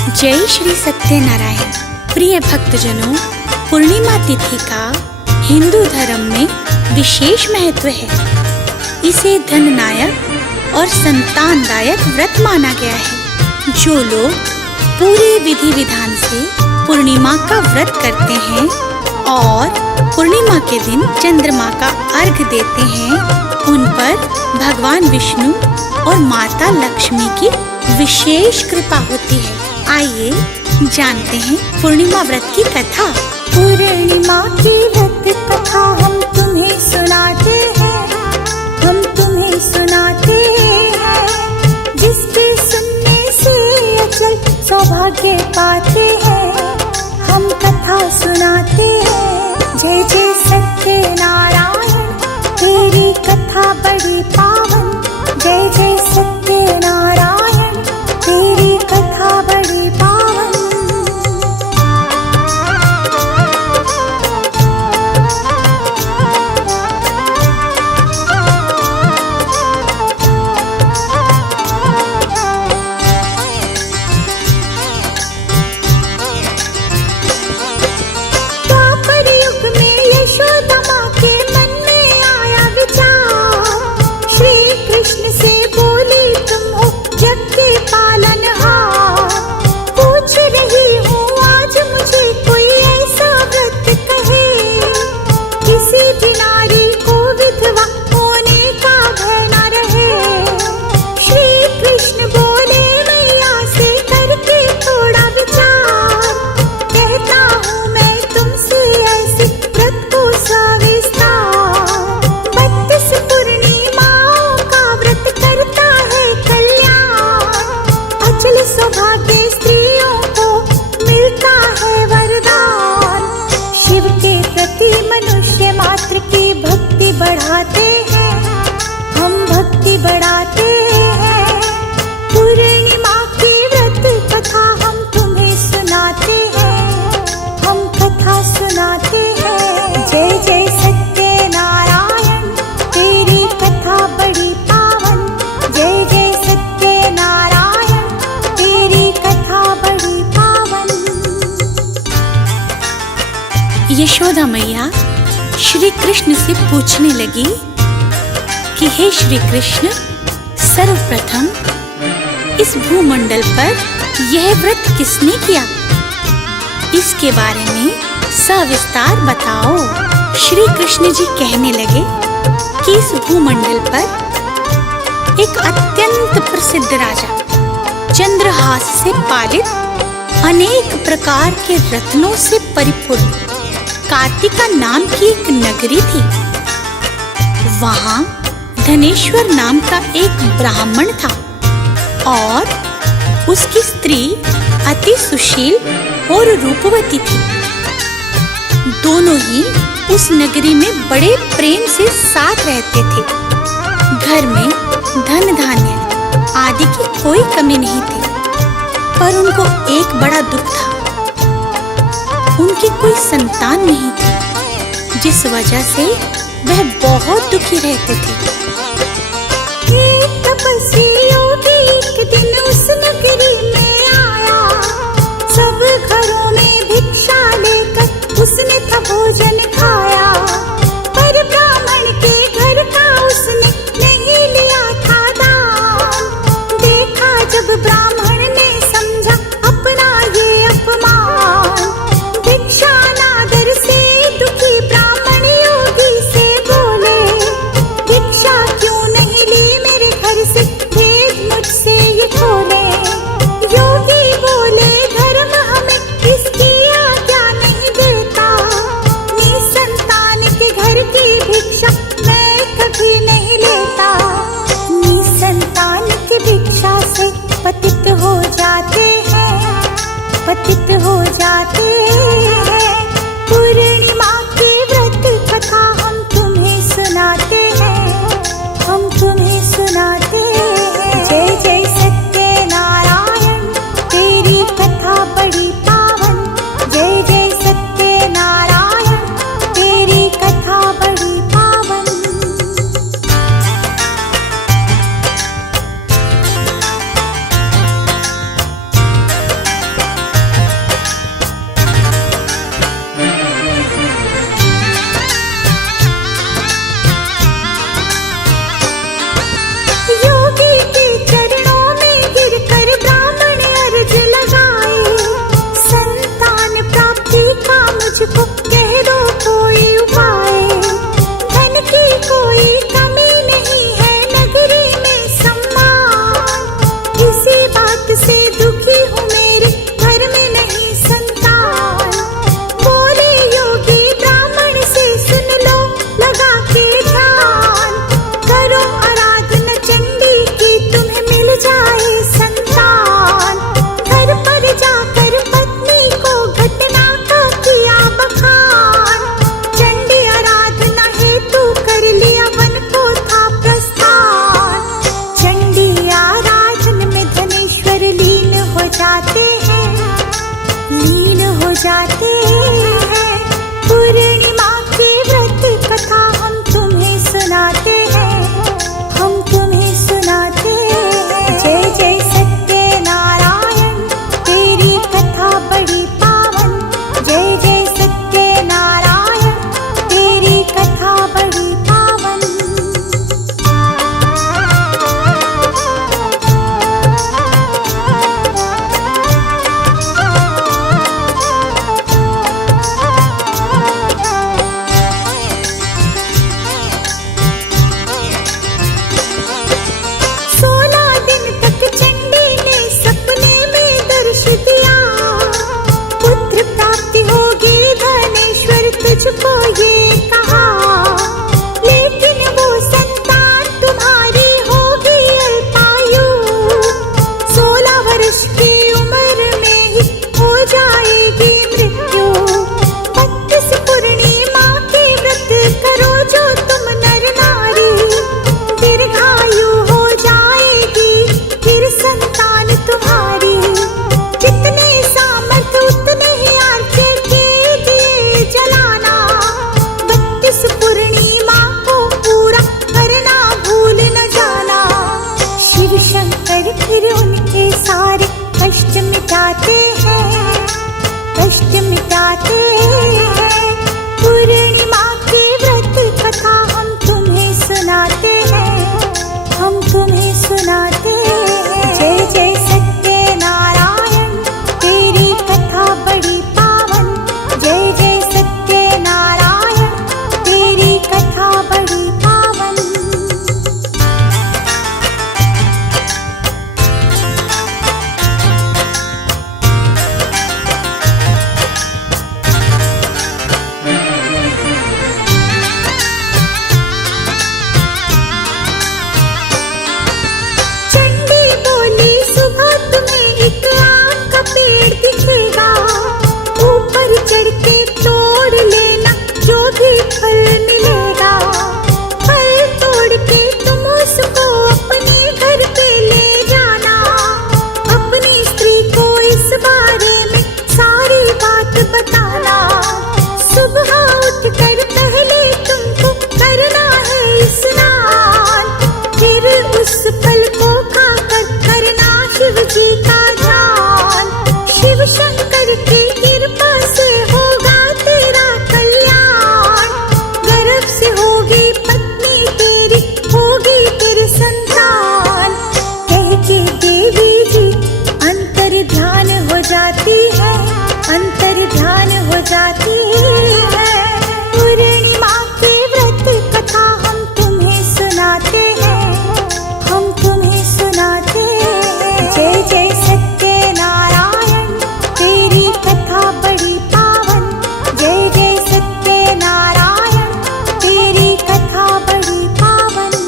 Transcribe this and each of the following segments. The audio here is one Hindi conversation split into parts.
जय श्री सत्यनारायण। प्रिय भक्तजनों, पूर्णिमा तिथि का हिंदू धर्म में विशेष महत्व है। इसे धननायक और संतानदायक व्रत माना गया है। जो लोग पूरे विधि विधान से पूर्णिमा का व्रत करते हैं और पूर्णिमा के दिन चंद्रमा का अर्घ देते हैं, उन पर भगवान विष्णु और माता लक्ष्मी की विशेष कृपा होती है। आइए जानते हैं पूर्णिमा व्रत की कथा। पूर्णिमा की व्रत कथा हम तुम्हें सुनाते हैं, हम तुम्हें सुनाते हैं। जिसके सुनने से अचल सौभाग्य पाते हैं, हम कथा सुनाते हैं। जय जय सत्यनारायण, तेरी कथा बड़ी पावन। जय जय सत्यनारायण, तेरी कथा बड़ी पावन। बढ़ाते हैं, हम भक्ति बढ़ाते हैं। पूर्णिमा की व्रत कथा हम तुम्हें सुनाते हैं, हम कथा सुनाते हैं। जय जय सत्यनारायण, तेरी कथा बड़ी पावन। जय जय सत्यनारायण, तेरी कथा बड़ी पावन। यशोदा मैया श्री कृष्ण से पूछने लगी कि हे श्री कृष्ण, सर्वप्रथम इस भूमंडल पर यह व्रत किसने किया? इसके बारे में सविस्तार बताओ। श्री कृष्ण जी कहने लगे कि इस भूमंडल पर एक अत्यंत प्रसिद्ध राजा, चंद्रहास से पालित अनेक प्रकार के रत्नों से परिपूर्ण कार्तिका नाम की एक नगरी थी। वहाँ धनेश्वर नाम का एक ब्राह्मण था और उसकी स्त्री अति सुशील और रूपवती थी। दोनों ही उस नगरी में बड़े प्रेम से साथ रहते थे। घर में धन धान्य आदि की कोई कमी नहीं थी, पर उनको एक बड़ा दुख था। उनकी कोई संतान नहीं थी, जिस वजह से वह बहुत दुखी रहते थे। एक तपस्वी योगी एक दिन उस नगरी में आया। सब घरों में भिक्षा लेकर उसने था भोजन खाया, पर ब्राह्मण के घर का उसने नहीं लिया था दान। देखा जब ब्राह्मण ने समझा अपना ये अपमान। भिक्षानादर से दुखी ब्राह्मण योगी से बोले, भिक्षा क्यों नहीं ली मेरे घर से, भेद मुझसे ये खोले। योगी बोले, धर्म हमें इसकी आज्ञा नहीं देता। निसंतान के घर की भिक्षा मैं कभी नहीं लेता। निसंतान की भिक्षा से पतित हो जाते हैं, पतित हो जाते हैं। पूर्णिमा की व्रत कथा हम तुम्हें सुनाते हैं, हम तुम्हें सुनाते हैं। जय जय सत्यनारायण, तेरी कथा बड़ी पावन। जय जय सत्यनारायण, तेरी कथा बड़ी पावन। जाते हैं। पूर्णिमा की व्रत कथा हम तुम्हें सुनाते हैं, हम तुम्हें सुनाते हैं। जय जय सत्यनारायण, तेरी कथा बड़ी पावन। जय जय सत्यनारायण, तेरी कथा बड़ी पावन। तुझको ये कहा, लेकिन वो संतान तुम्हारी होगी अल्पायु। 16 वर्ष की उम्र में ही हो जाएगी मृत्यु। 32 पूर्णिमा के व्रत करो जो तुम नर नारी, दीर्घायु हो जाएगी फिर संतान तुम्हारी। जितने सामर्थ उतने ही आरती के दिए जलाना। 32 पूर्णिमा को पूरा करना भूल न जाना। शिव शंकर फिर उनके सारे कष्ट मिटाते हैं, कष्ट मिटाते हैं। पूर्णिमा की व्रत कथा हम तुम्हें सुनाते हैं, हम तुम्हें सुनाते हैं। जय जय सत्यनारायण, तेरी कथा बड़ी पावन। जय जय सत्यनारायण, तेरी कथा बड़ी पावन। चंडी बोली सुबह तुम्हें एक आम का पेड़ दिखेगा। ऊपर चढ़ के तोड़ लेना जो भी फल मिलेगा। फल तोड़ के तुम उसको अपने घर पे ले जाना। अपनी स्त्री को इस बारे में सारी बात बताना। सुबह उठकर पहले तुमको करना है स्नान, फिर उस फल को खाकर करना शिव जी का ध्यान। शिव शंकर की कृपा से होगा तेरा कल्याण। गर्भ से होगी पत्नी तेरी, होगी तेरी संतान। कह के देवी जी अंतर ध्यान हो जाती है, अंतर ध्यान हो जाती है। पूर्णिमा की व्रत कथा हम तुम्हें सुनाते हैं, हम तुम्हें सुनाते हैं। जय जय सत्यनारायण, तेरी कथा बड़ी पावन। जय जय सत्यनारायण, तेरी कथा बड़ी पावन।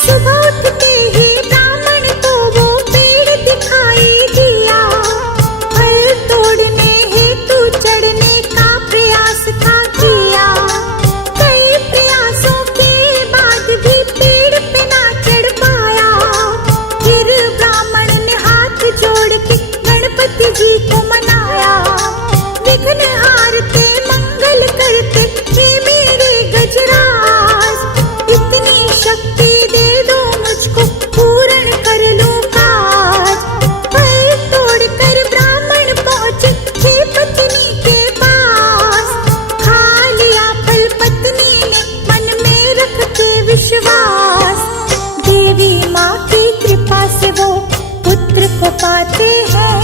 सुबह उठते ही ब्राह्मण को वो पेड़ दिखाई दिया। फल तोड़ने हेतु चढ़ने का प्रयास था किया। कई प्रयासों के बाद भी पेड़ पे ना चढ़ पाया। फिर ब्राह्मण ने हाथ जोड़ के गणपति जी को मनाया। विघ्न हारते मंगल करते हे मेरे गजराज, इतनी शक्ति दे दो मुझको पूर्ण कर लूं काज। फल तोड़कर ब्राह्मण पहुंचे थे पत्नी के पास। खा लिया फल पत्नी ने मन में रख के विश्वास। देवी माँ की कृपा से वो पुत्र को पाते हैं,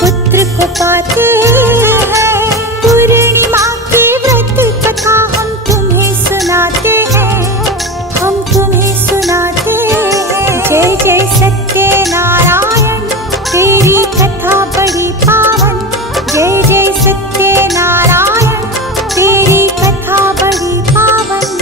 पुत्र को पाते हैं। पूर्णिमा की व्रत कथा हम तुम्हें सुनाते हैं, हम तुम्हें सुनाते हैं। जय जय सत्यनारायण, तेरी कथा बड़ी पावन। जय जय सत्यनारायण, तेरी कथा बड़ी पावन।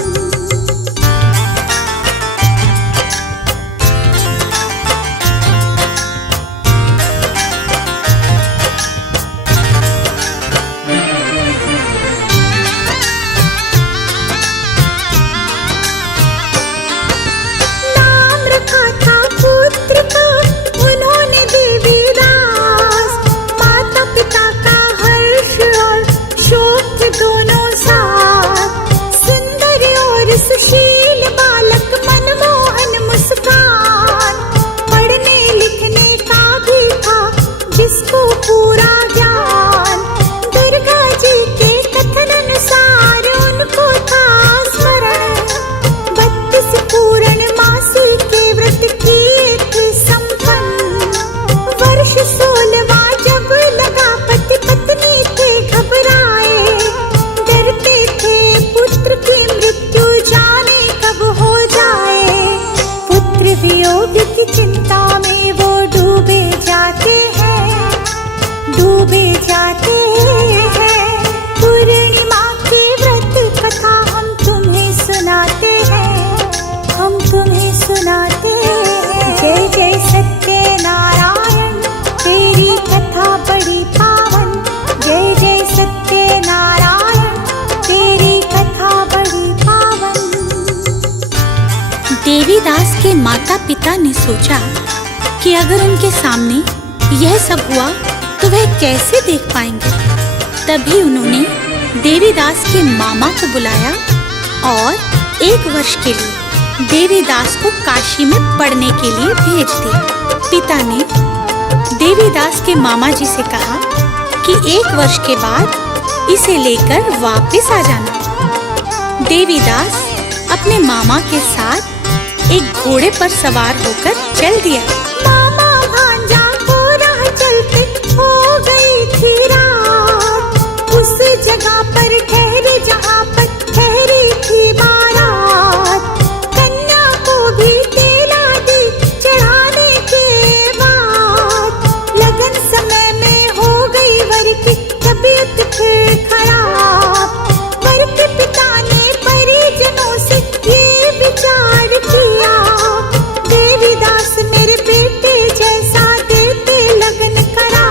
जाते हैं। पूर्णिमा की व्रत कथा हम तुम्हें सुनाते हैं, हम तुम्हें सुनाते हैं। जय जय सत्यनारायण, तेरी कथा बड़ी पावन। जय जय सत्यनारायण, तेरी कथा बड़ी पावन। देवीदास के माता पिता ने सोचा कि अगर उनके सामने यह सब हुआ तो वह कैसे देख पाएंगे। तभी उन्होंने देवीदास के मामा को बुलाया और 1 वर्ष के लिए देवीदास को काशी में पढ़ने के लिए भेज दिया। पिता ने देवीदास के मामा जी से कहा कि 1 वर्ष के बाद इसे लेकर वापस आ जाना। देवीदास अपने मामा के साथ एक घोड़े पर सवार होकर चल दिया। मामा भांजा को राह चलते हो गई थी रात, उस जगह पर ठहरे जहाँ पर ठहरी थी बारात। कन्या को भी तेल आदि चढ़ाने के बाद लगन समय में हो गई वर की तबीयत फिर खराब। वर के पिता ने परिजनों से ये विचार किया, देवीदास मेरे बेटे जैसा देते लगन करा।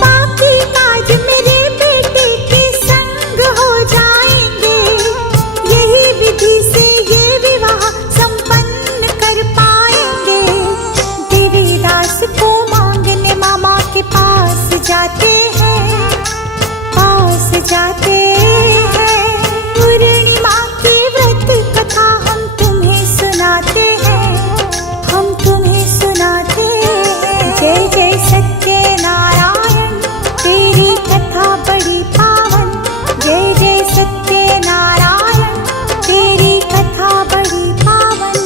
बाकी काज मेरे बेटे के संग हो जाएंगे, यही विधि से ये विवाह संपन्न कर पाएंगे। देवीदास को मांगने मामा के पास जाते हैं, पास जाते हैं। पूर्णिमा की व्रत कथा हम तुम्हें सुनाते हैं, हम तुम्हें सुनाते हैं। जय जय सत्यनारायण, तेरी कथा बड़ी पावन। जय जय सत्यनारायण, तेरी कथा बड़ी पावन।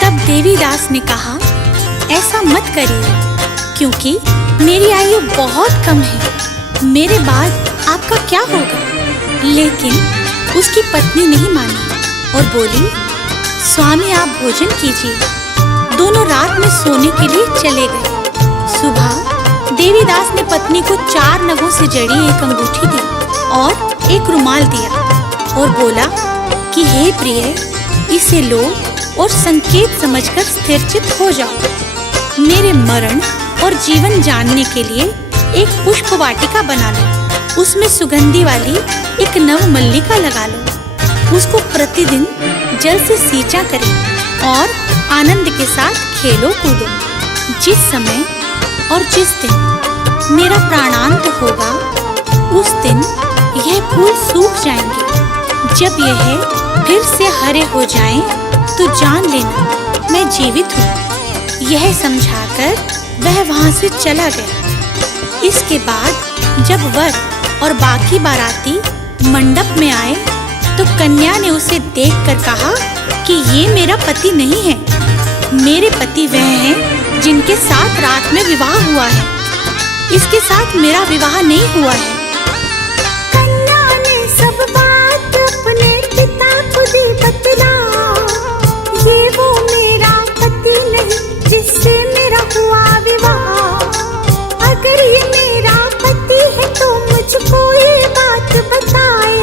तब देवीदास ने कहा, ऐसा मत करिए, क्योंकि मेरी आयु बहुत कम है, मेरे बाद आपका क्या होगा। लेकिन उसकी पत्नी नहीं मानी और बोली, स्वामी आप भोजन कीजिए। दोनों रात में सोने के लिए चले गए। सुबह देवीदास ने पत्नी को 4 नगों से जड़ी एक अंगूठी दी और एक रुमाल दिया और बोला कि हे प्रिय, इसे लो और संकेत समझकर स्थिरचित हो जाओ। मेरे मरण और जीवन जानने के लिए एक पुष्प वाटिका बना लो, उसमें सुगंधी वाली एक नव मल्लिका लगा लो। उसको प्रतिदिन जल से सींचा करें और आनंद के साथ खेलो कूदो। जिस समय और जिस दिन मेरा प्राणांत होगा, उस दिन यह फूल सूख जाएंगे। जब यह फिर से हरे हो जाएं, तो जान लेना मैं जीवित हूँ। यह समझाकर वह वहाँ से चला गया। इसके बाद जब वर और बाकी बाराती मंडप में आए, तो कन्या ने उसे देखकर कहा कि ये मेरा पति नहीं है, मेरे पति वह हैं जिनके साथ रात में विवाह हुआ है। इसके साथ मेरा विवाह नहीं हुआ है। कन्या ने सब बात अपने पिता को दी बतला, ये वो मेरा पति नहीं जिससे मेरा हुआ विवाह। अगर ये मेरा पति है तो मुझको ये बात बताए,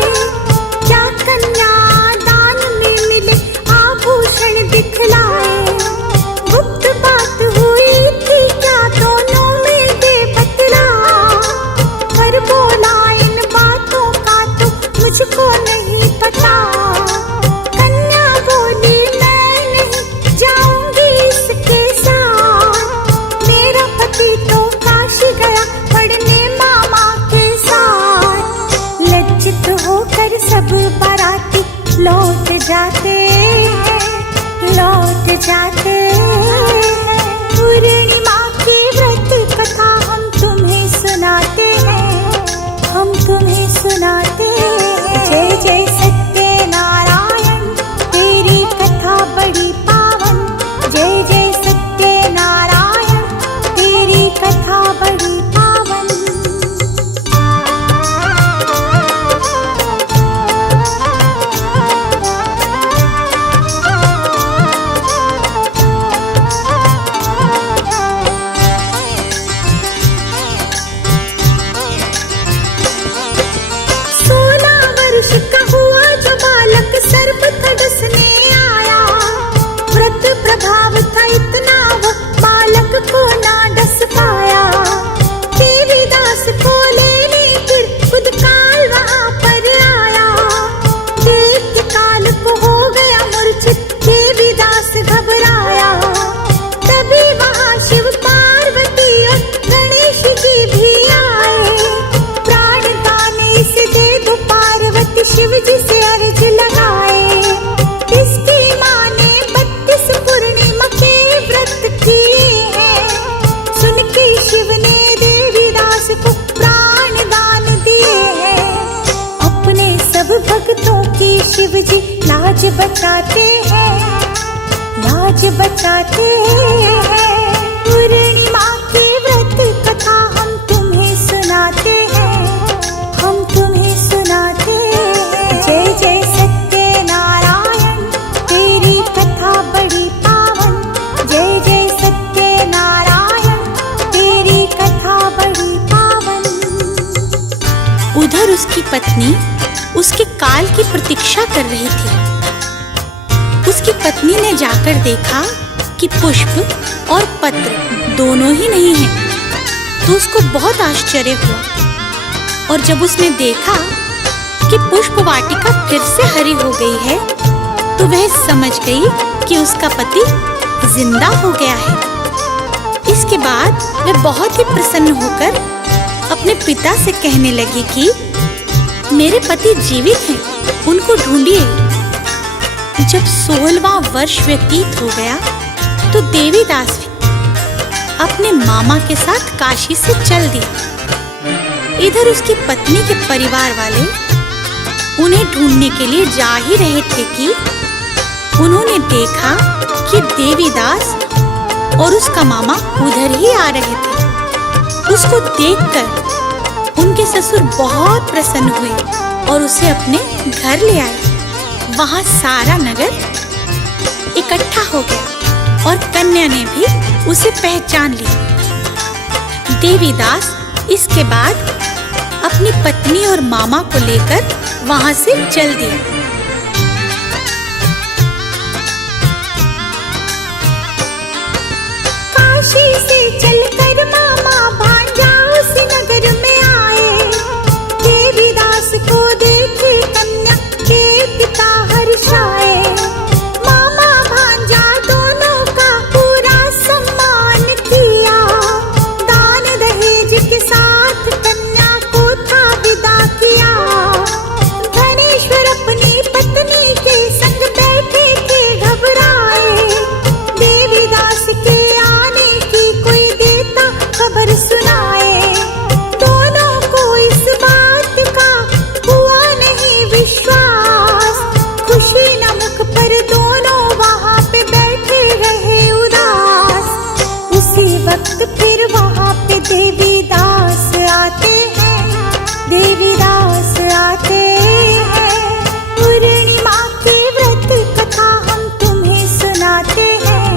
क्या कन्या दान में मिले आभूषण दिखलाए। गुप्त बात हुई थी क्या दोनों में दे बतला, पर बोला इन बातों का तो मुझको नहीं पता। कन्या बोली मैं नहीं बचाते हैं, लाज बचाते हैं। पूर्णिमा की व्रत कथा हम तुम्हें सुनाते हैं, हम तुम्हें सुनाते हैं। जय जय सत्यनारायण, तेरी कथा बड़ी पावन। जय जय सत्यनारायण, तेरी कथा बड़ी पावन। उधर उसकी पत्नी उसके काल की प्रतीक्षा कर रही थी। उसकी पत्नी ने जाकर देखा कि पुष्प और पत्र दोनों ही नहीं हैं, तो उसको बहुत आश्चर्य हुआ। और जब उसने देखा कि पुष्प वाटिका फिर से हरी हो गई है, तो वह समझ गई कि उसका पति जिंदा हो गया है। इसके बाद वह बहुत ही प्रसन्न होकर अपने पिता से कहने लगी कि मेरे पति जीवित हैं, उनको ढूंढिए। जब 16वां वर्ष व्यतीत हो गया तो देवीदास भी अपने मामा के साथ काशी से चल दिया। इधर उसकी पत्नी के परिवार वाले उन्हें ढूंढने के लिए जा ही रहे थे कि उन्होंने देखा कि देवीदास और उसका मामा उधर ही आ रहे थे। उसको देखकर उनके ससुर बहुत प्रसन्न हुए और उसे अपने घर ले आए। वहां सारा नगर इकट्ठा हो गया और कन्या ने भी उसे पहचान लिया। देवीदास इसके बाद अपनी पत्नी और मामा को लेकर वहां से चल दिया। काशी से चलकर मामा भांजा उस नगर में आए। देवीदास को देखे कन्या के पिता हर्षाए। मामा भांजा दोनों का पूरा सम्मान किया। दान दहेज के साथ कन्या को था विदा किया। धनेश्वर अपनी पत्नी के संग बैठे थे घबराए। देवीदास के आने की कोई देता खबर सुनाए। दोनों को इस बात का हुआ नहीं विश्वास। खुशी न मुख पर दोनों वहां पे बैठे रहे उदास। उसी वक्त फिर वहां पे देवीदास आते हैं, देवीदास आते हैं। पूर्णिमा की व्रत कथा हम तुम्हें सुनाते हैं,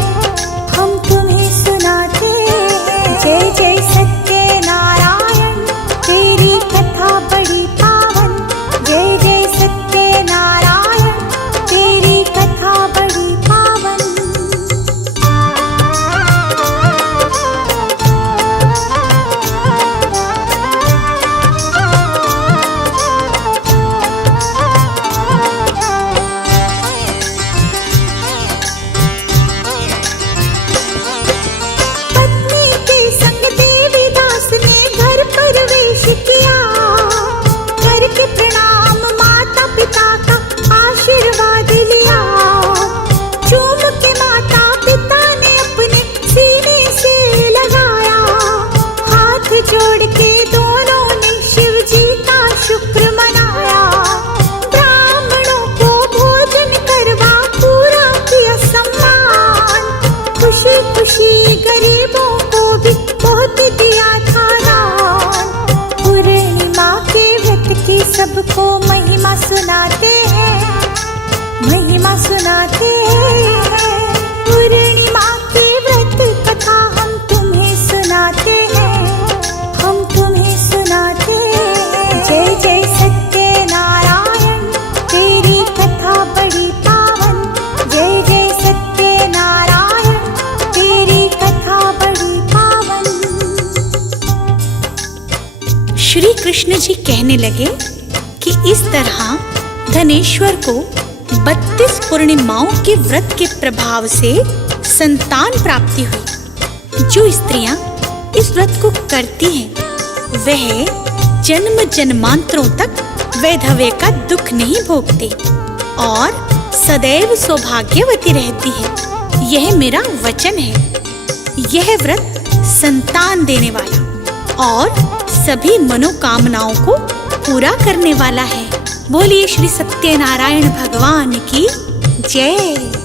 हम तुम्हें सुनाते हैं। जय जय सत्यनारायण, तेरी कथा बड़ी पावन। जय जय सत्यनारायण, तेरी कथा बड़ी पावन। पत्नी के संग देवीदास ने घर प्रवेश किया। करके प्रणाम माता पिता का आशीर्वाद लिया। चूम के माता पिता ने अपने सीने से लगाया। हाथ जोड़ के दोनों ने शिव जी का शुक्र मनाया। ब्राह्मणों को भोजन करवा पूरा किया सम्मान। खुशी खुशी गरीबों को भी बहुत दिया था दान। पूर्णिमा के व्रत की सबको महिमा सुनाते हैं, महिमा सुनाते हैं। पूर्णिमा की व्रत कथा हम तुम्हें सुनाते हैं, हम तुम्हें सुनाते हैं। जय जय सत्यनारायण, तेरी कथा बड़ी पावन। जय जय सत्यनारायण, तेरी कथा बड़ी पावन। श्री कृष्ण जी कहने लगे कि इस तरह धनेश्वर को 32 पूर्णिमाओं के व्रत के प्रभाव से संतान प्राप्ति हुई। जो स्त्रियां इस व्रत को करती हैं, वह जन्म जन्मांतरों तक वैधव्य का दुख नहीं भोगते और सदैव सौभाग्यवती रहती है। यह मेरा वचन है। यह व्रत संतान देने वाला और सभी मनोकामनाओं को पूरा करने वाला है। बोलिए श्री सत्यनारायण भगवान की जय।